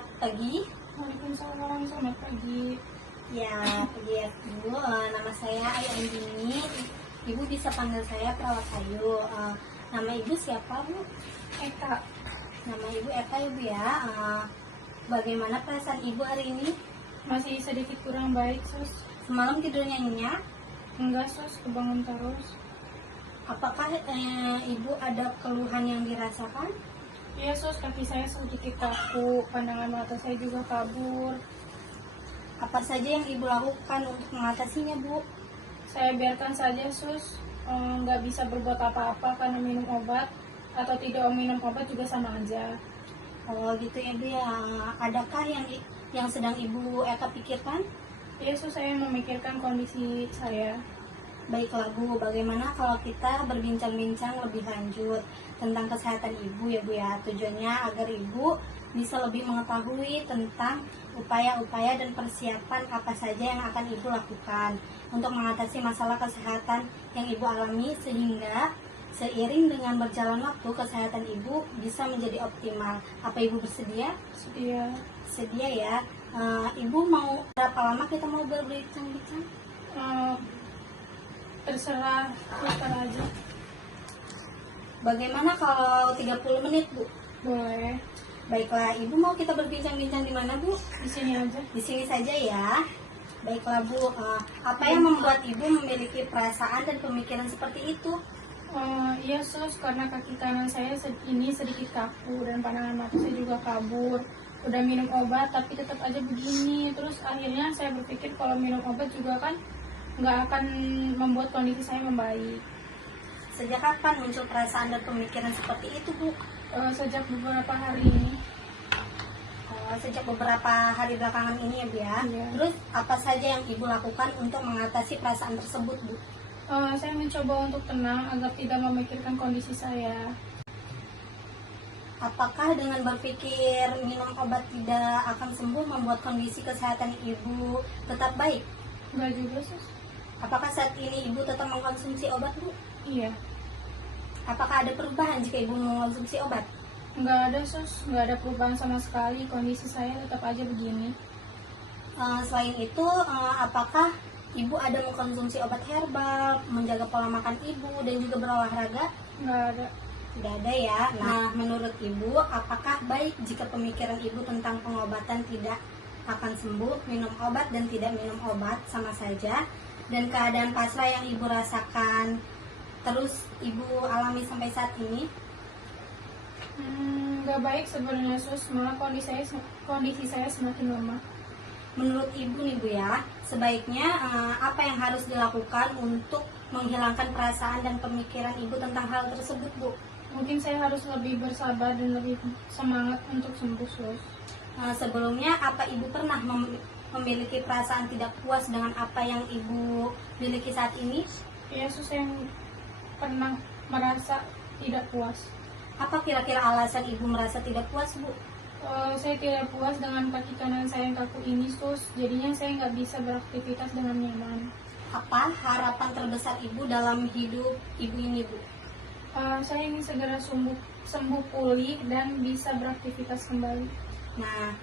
Selamat pagi. Waalaikumsalam, selamat pagi. Ya, pagi ya Bu. Nama saya Ayu Andini. Ibu bisa panggil saya Perawat Ayu. Nama Ibu siapa Bu? Eka, Nama Ibu Eka ya Bu ya. Bagaimana perasaan Ibu hari ini? masih sedikit kurang baik, Sus. Semalam tidurnya nyenyak? Enggak, Sus, kebangun terus. Apakah Ibu ada keluhan yang dirasakan? Iya, Sus, kaki saya sedikit kaku, pandangan mata saya juga kabur. Apa saja yang Ibu lakukan untuk mengatasinya Bu? Saya biarkan saja, Sus. Nggak bisa berbuat apa-apa karena minum obat, atau tidak minum obat juga sama aja. Oh gitu ya Bu ya. Adakah yang sedang Ibu Eka pikirkan? Iya, Sus, saya memikirkan kondisi saya. Baiklah Bu, bagaimana kalau kita berbincang-bincang lebih lanjut tentang kesehatan Ibu ya Bu ya. Tujuannya agar Ibu bisa lebih mengetahui tentang upaya-upaya dan persiapan apa saja yang akan Ibu lakukan untuk mengatasi masalah kesehatan yang Ibu alami, sehingga seiring dengan berjalan waktu kesehatan Ibu bisa menjadi optimal. Apa Ibu bersedia? Sedia. Sedia ya. Ibu mau berapa lama kita mau berbincang-bincang? Terserah, terserah aja. Bagaimana kalau 30 menit Bu? Boleh. Baiklah, Ibu mau kita berbincang-bincang di mana Bu? Di sini aja. Di sini saja ya. Baiklah Bu, apa yang membuat Ibu memiliki perasaan dan pemikiran seperti itu? Iya, Sus, karena kaki kanan saya ini sedikit kaku dan pandangan mata saya juga kabur. Udah minum obat tapi tetap aja begini. Terus akhirnya saya berpikir kalau minum obat juga kan nggak akan membuat kondisi saya membaik. Sejak kapan muncul perasaan dan pemikiran seperti itu Bu? Sejak beberapa hari ini. Sejak beberapa hari belakangan ini ya Bu ya. Iya. Terus apa saja yang Ibu lakukan untuk mengatasi perasaan tersebut Bu? Saya mencoba untuk tenang agar tidak memikirkan kondisi saya. Apakah dengan berpikir minum obat tidak akan sembuh membuat kondisi kesehatan Ibu tetap baik? Enggak juga, Sus. Apakah saat ini Ibu tetap mengkonsumsi obat Bu? Iya. Apakah ada perubahan jika Ibu mengkonsumsi obat? Nggak ada, Sus. Nggak ada perubahan sama sekali. Kondisi saya tetap aja begini. Selain itu, apakah Ibu ada mengkonsumsi obat herbal, menjaga pola makan Ibu, dan juga berolahraga? Nggak ada. Tidak ada ya. Nah, menurut Ibu, apakah baik jika pemikiran Ibu tentang pengobatan tidak akan sembuh, minum obat dan tidak minum obat sama saja, dan keadaan pasrah yang Ibu rasakan terus Ibu alami sampai saat ini? Nggak baik sebenarnya, Sus. Malah kondisi saya semakin lemah. Menurut Ibu nih Bu ya, sebaiknya apa yang harus dilakukan untuk menghilangkan perasaan dan pemikiran Ibu tentang hal tersebut Bu? Mungkin saya harus lebih bersabar dan lebih semangat untuk sembuh, Sus. Sebelumnya, apa Ibu pernah memiliki perasaan tidak puas dengan apa yang Ibu miliki saat ini? Iya, Sus, saya pernah merasa tidak puas. Apa kira-kira alasan Ibu merasa tidak puas Bu? Saya tidak puas dengan kaki kanan saya yang kaku ini, Sus. Jadinya saya nggak bisa beraktivitas dengan nyaman. Apa harapan terbesar Ibu dalam hidup Ibu ini Bu? Saya ingin segera sembuh pulih dan bisa beraktivitas kembali. Nah,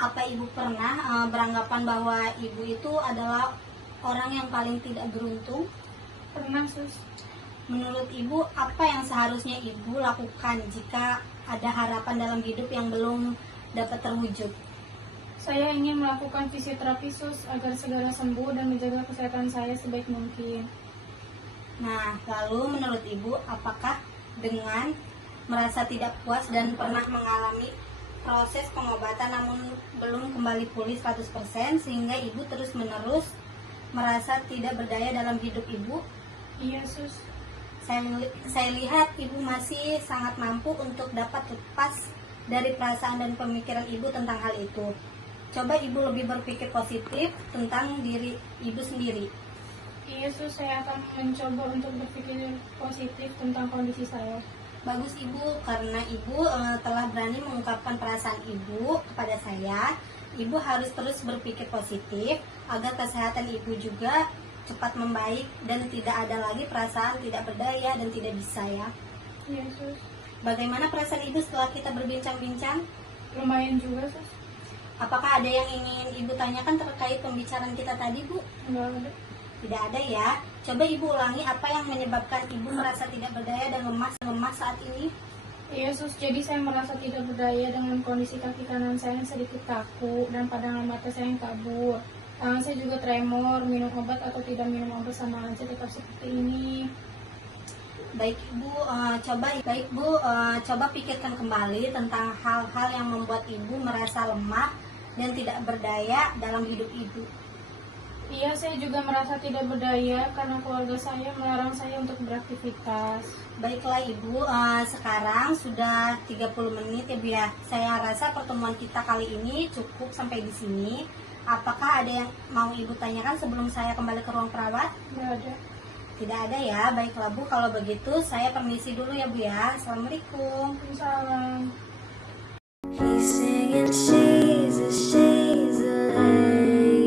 apa Ibu pernah beranggapan bahwa Ibu itu adalah orang yang paling tidak beruntung? Pernah, Sus. Menurut Ibu, apa yang seharusnya Ibu lakukan jika ada harapan dalam hidup yang belum dapat terwujud? Saya ingin melakukan fisioterapi, Sus, agar segera sembuh dan menjaga kesehatan saya sebaik mungkin. Nah, lalu menurut Ibu, apakah dengan merasa tidak puas dan pernah mengalami proses pengobatan namun belum kembali pulih 100% sehingga Ibu terus-menerus merasa tidak berdaya dalam hidup Ibu? Iya, Sus. Saya lihat Ibu masih sangat mampu untuk dapat lepas dari perasaan dan pemikiran Ibu tentang hal itu. Coba Ibu lebih berpikir positif tentang diri Ibu sendiri. Iya, Sus, saya akan mencoba untuk berpikir positif tentang kondisi saya. Bagus Ibu, karena Ibu telah berani mengungkapkan perasaan Ibu kepada saya. Ibu harus terus berpikir positif agar kesehatan Ibu juga cepat membaik dan tidak ada lagi perasaan tidak berdaya dan tidak bisa ya. Iya, Sus. Bagaimana perasaan Ibu setelah kita berbincang-bincang? lumayan juga sus. Apakah ada yang ingin Ibu tanyakan terkait pembicaraan kita tadi, Bu? Enggak ada. Tidak ada ya. Coba Ibu ulangi apa yang menyebabkan Ibu merasa tidak berdaya dan lemas saat ini. Iya sus, jadi saya merasa tidak berdaya dengan kondisi kaki kanan saya yang sedikit kaku dan pandangan mata saya yang kabur. Tangan saya juga tremor, minum obat atau tidak minum obat sama aja tetap seperti ini. Baik Bu, coba pikirkan kembali tentang hal-hal yang membuat Ibu merasa lemah dan tidak berdaya dalam hidup Ibu. Iya, saya juga merasa tidak berdaya karena keluarga saya melarang saya untuk beraktivitas. Baiklah Ibu, sekarang sudah 30 menit ya Bu ya. Saya rasa pertemuan kita kali ini cukup sampai di sini. Apakah ada yang mau Ibu tanyakan sebelum saya kembali ke ruang perawat? Nggak ada. Tidak ada ya. Baiklah Bu, kalau begitu saya permisi dulu ya Bu ya. Assalamualaikum. Salam. He's singing.